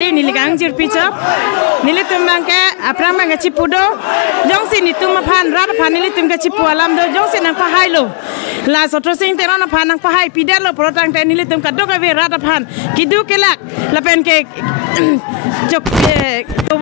Nili gang jir pichop nili tumbang ke aprang mang ke cipudo jong si ni tum pan rat pan nili tum ke cipu alam do jong si nang pahai lo la sotro sing te nang pan nang pahai pidat lo protang te nili tum ka do ke rat pan kidu ke lak la pen ke jok ke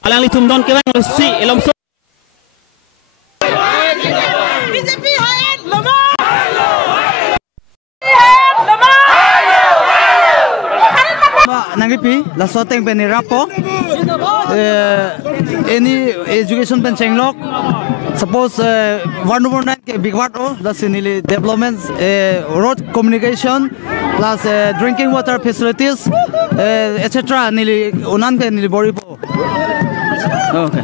Alang litum don ke bang si elom so BJP haen lama Nangipi la soteng pen rapo any education pen chenglok suppose 119 ke big word o the sinili developments road communication plus drinking water facilities etc nili unan ke nili boripo okay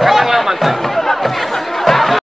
Jangan lama.